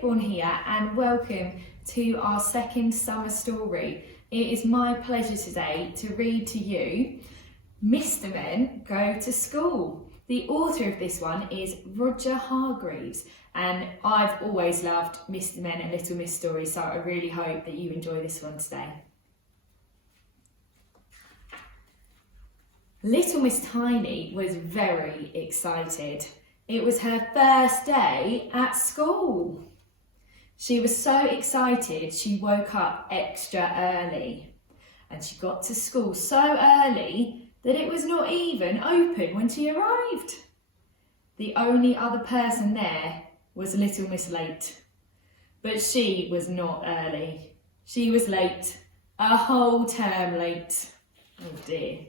Whitbourn here, and welcome to our second summer story. It is my pleasure today to read to you Mr. Men Go to School. The author of this one is Roger Hargreaves, and I've always loved Mr. Men and Little Miss stories, so I really hope that you enjoy this one today. Little Miss Tiny was very excited. It was her first day at school. She was so excited she woke up extra early, and she got to school so early that it was not even open when she arrived. The only other person there was Little Miss Late, but she was not early. She was late, a whole term late. Oh dear.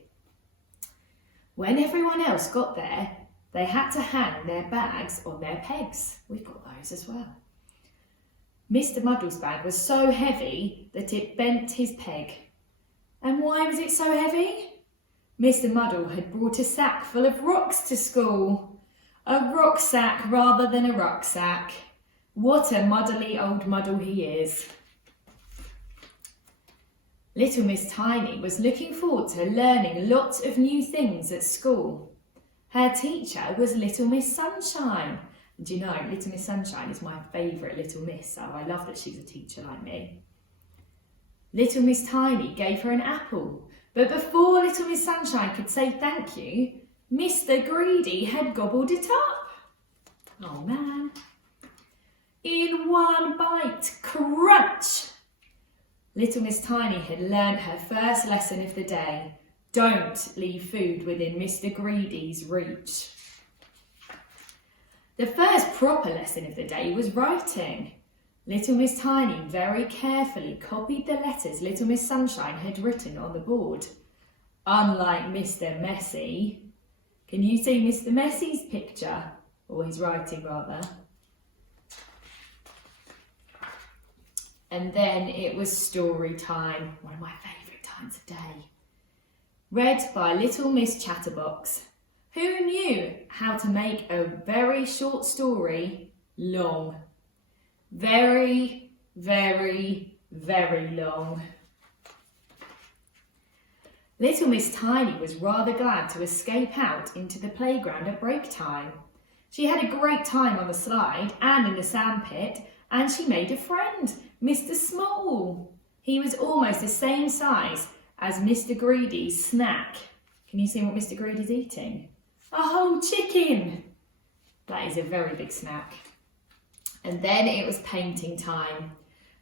When everyone else got there, they had to hang their bags on their pegs. We've got those as well. Mr. Muddle's bag was so heavy that it bent his peg. And why was it so heavy? Mr. Muddle had brought a sack full of rocks to school. A rucksack rather than a rucksack. What a muddly old muddle he is. Little Miss Tiny was looking forward to learning lots of new things at school. Her teacher was Little Miss Sunshine. And you know, Little Miss Sunshine is my favourite little miss, so I love that she's a teacher like me. Little Miss Tiny gave her an apple, but before Little Miss Sunshine could say thank you, Mr. Greedy had gobbled it up. Oh man. In one bite, crunch! Little Miss Tiny had learned her first lesson of the day. Don't leave food within Mr. Greedy's reach. The first proper lesson of the day was writing. Little Miss Tiny very carefully copied the letters Little Miss Sunshine had written on the board. Unlike Mr. Messy. Can you see Mr. Messy's picture? Or his writing rather. And then it was story time, one of my favourite times of day. Read by Little Miss Chatterbox. Who knew how to make a very short story long? Very, very, very long. Little Miss Tiny was rather glad to escape out into the playground at break time. She had a great time on the slide and in the sandpit, and she made a friend, Mr. Small. He was almost the same size as Mr. Greedy's snack. Can you see what Mr. Greedy's eating? A whole chicken! That is a very big snack. And then it was painting time.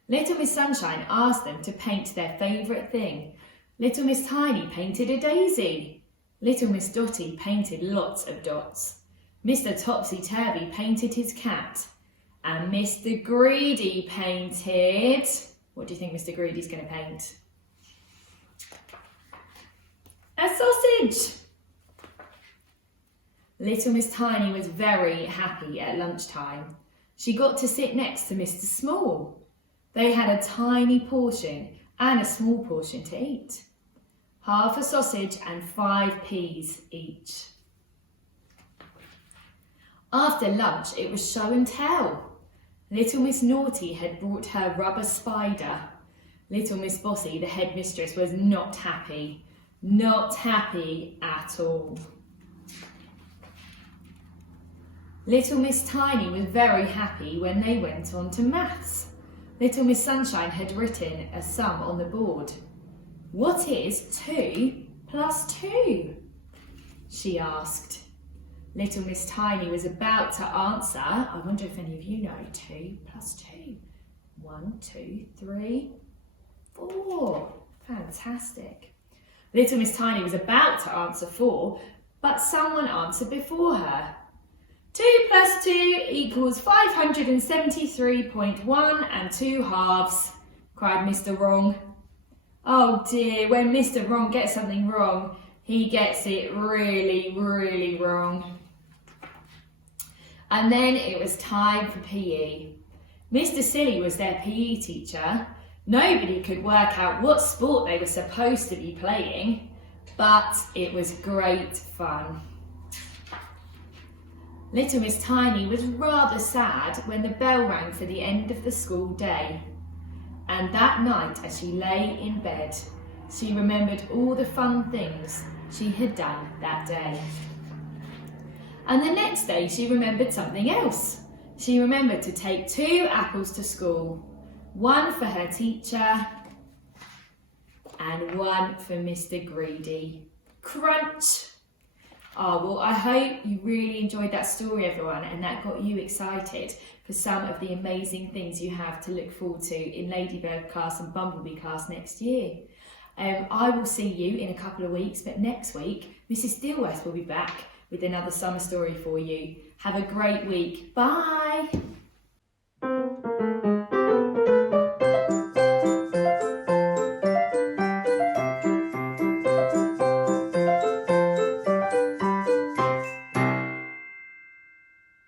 Little Miss Sunshine asked them to paint their favourite thing. Little Miss Tiny painted a daisy. Little Miss Dotty painted lots of dots. Mr. Topsy Turvy painted his cat. And Mr. Greedy painted... What do you think Mr. Greedy's going to paint? A sausage! Little Miss Tiny was very happy at lunchtime. She got to sit next to Mr. Small. They had a tiny portion and a small portion to eat. Half a sausage and 5 peas each. After lunch, it was show and tell. Little Miss Naughty had brought her rubber spider. Little Miss Bossy, the headmistress, was not happy. Not happy at all. Little Miss Tiny was very happy when they went on to maths. Little Miss Sunshine had written a sum on the board. What is 2 plus 2? She asked. Little Miss Tiny was about to answer. I wonder if any of you know 2 plus 2. 1, 2, 3, 4. Fantastic. Little Miss Tiny was about to answer 4, but someone answered before her. 2 plus 2 equals 573.1 and 2 halves, cried Mr. Wrong. Oh dear, when Mr. Wrong gets something wrong, he gets it really, really wrong. And then it was time for PE. Mr. Silly was their PE teacher. Nobody could work out what sport they were supposed to be playing, but it was great fun. Little Miss Tiny was rather sad when the bell rang for the end of the school day. And that night, as she lay in bed, she remembered all the fun things she had done that day. And the next day she remembered something else. She remembered to take 2 apples to school, one for her teacher and one for Mr. Greedy. Crunch! Oh, well, I hope you really enjoyed that story, everyone, and that got you excited for some of the amazing things you have to look forward to in Ladybird class and Bumblebee class next year. I will see you in a couple of weeks, but next week, Mrs. Dilworth will be back with another summer story for you. Have a great week. Bye!